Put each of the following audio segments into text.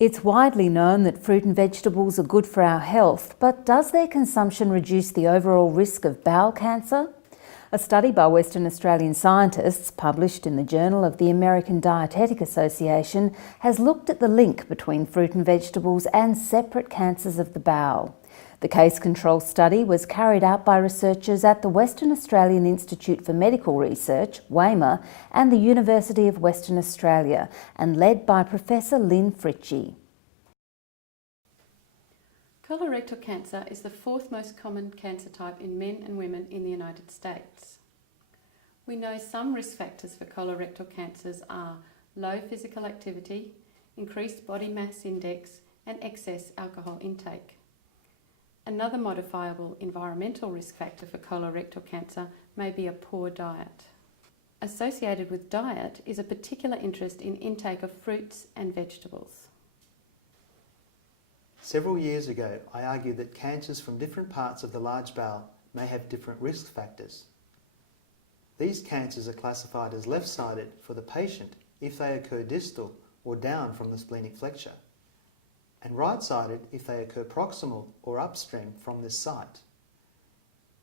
It's widely known that fruit and vegetables are good for our health, but does their consumption reduce the overall risk of bowel cancer? A study by Western Australian scientists, published in the Journal of the American Dietetic Association, has looked at the link between fruit and vegetables and separate cancers of the bowel. The case control study was carried out by researchers at the Western Australian Institute for Medical Research, WAMR, and the University of Western Australia, and led by Professor Lynn Fritchie. Colorectal cancer is the fourth most common cancer type in men and women in the United States. We know some risk factors for colorectal cancers are low physical activity, increased body mass index, and excess alcohol intake. Another modifiable environmental risk factor for colorectal cancer may be a poor diet. Associated with diet is a particular interest in intake of fruits and vegetables. Several years ago, I argued that cancers from different parts of the large bowel may have different risk factors. These cancers are classified as left-sided for the patient if they occur distal or down from the splenic flexure, and right-sided if they occur proximal or upstream from this site.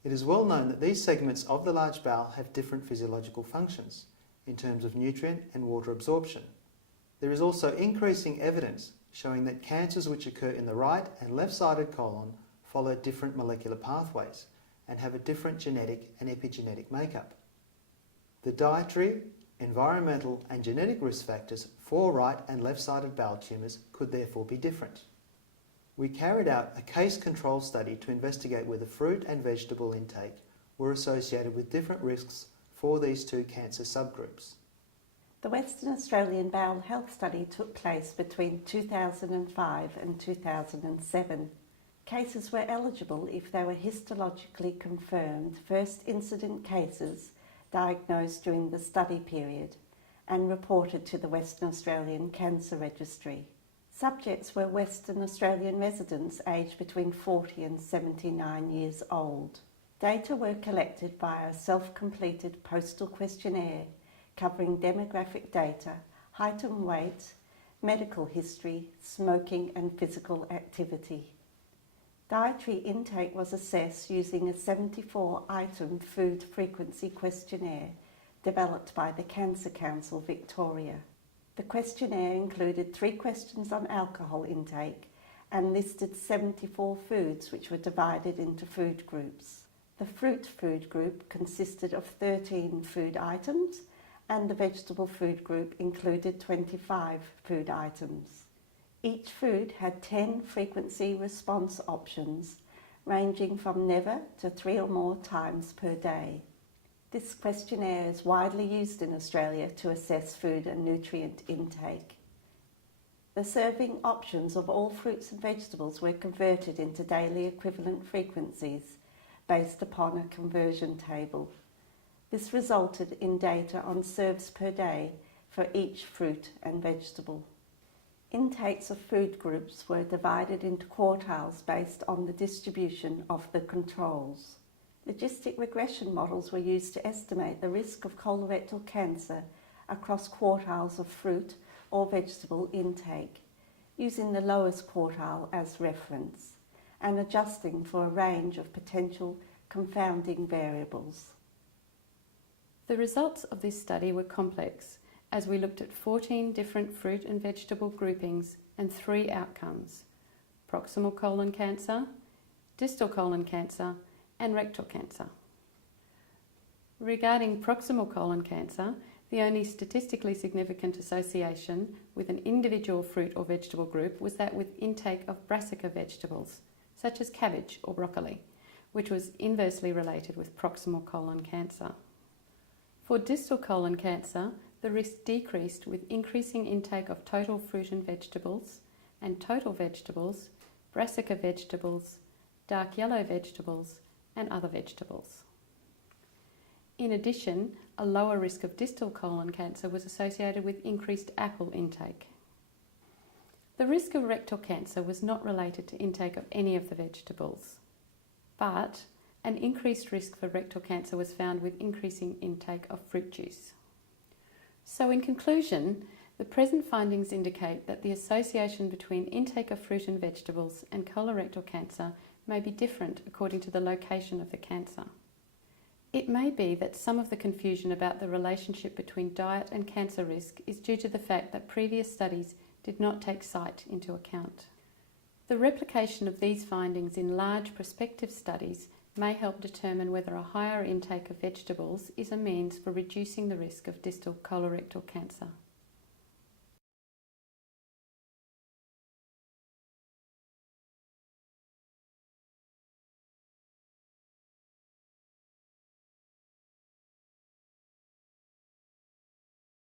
It is well known that these segments of the large bowel have different physiological functions in terms of nutrient and water absorption. There is also increasing evidence showing that cancers which occur in the right and left-sided colon follow different molecular pathways and have a different genetic and epigenetic makeup. The dietary, environmental and genetic risk factors for right and left-sided bowel tumours could therefore be different. We carried out a case control study to investigate whether fruit and vegetable intake were associated with different risks for these two cancer subgroups. The Western Australian Bowel Health Study took place between 2005 and 2007. Cases were eligible if they were histologically confirmed first incident cases diagnosed during the study period and reported to the Western Australian Cancer Registry. Subjects were Western Australian residents aged between 40 and 79 years old. Data were collected via a self-completed postal questionnaire covering demographic data, height and weight, medical history, smoking and physical activity. Dietary intake was assessed using a 74-item food frequency questionnaire developed by the Cancer Council Victoria. The questionnaire included 3 questions on alcohol intake and listed 74 foods which were divided into food groups. The fruit food group consisted of 13 food items and the vegetable food group included 25 food items. Each food had 10 frequency response options, ranging from never to 3 or more times per day. This questionnaire is widely used in Australia to assess food and nutrient intake. The serving options of all fruits and vegetables were converted into daily equivalent frequencies based upon a conversion table. This resulted in data on serves per day for each fruit and vegetable. Intakes of food groups were divided into quartiles based on the distribution of the controls. Logistic regression models were used to estimate the risk of colorectal cancer across quartiles of fruit or vegetable intake, using the lowest quartile as reference and adjusting for a range of potential confounding variables. The results of this study were complex, as we looked at 14 different fruit and vegetable groupings and 3 outcomes: proximal colon cancer, distal colon cancer, and rectal cancer. Regarding proximal colon cancer, the only statistically significant association with an individual fruit or vegetable group was that with intake of brassica vegetables, such as cabbage or broccoli, which was inversely related with proximal colon cancer. For distal colon cancer, the risk decreased with increasing intake of total fruit and vegetables, and total vegetables, brassica vegetables, dark yellow vegetables, and other vegetables. In addition, a lower risk of distal colon cancer was associated with increased apple intake. The risk of rectal cancer was not related to intake of any of the vegetables, but an increased risk for rectal cancer was found with increasing intake of fruit juice. So in conclusion, The present findings indicate that the association between intake of fruit and vegetables and colorectal cancer may be different according to the location of the cancer. It may be that some of the confusion about the relationship between diet and cancer risk is due to the fact that previous studies did not take sight into account. The replication of these findings in large prospective studies may help determine whether a higher intake of vegetables is a means for reducing the risk of distal colorectal cancer.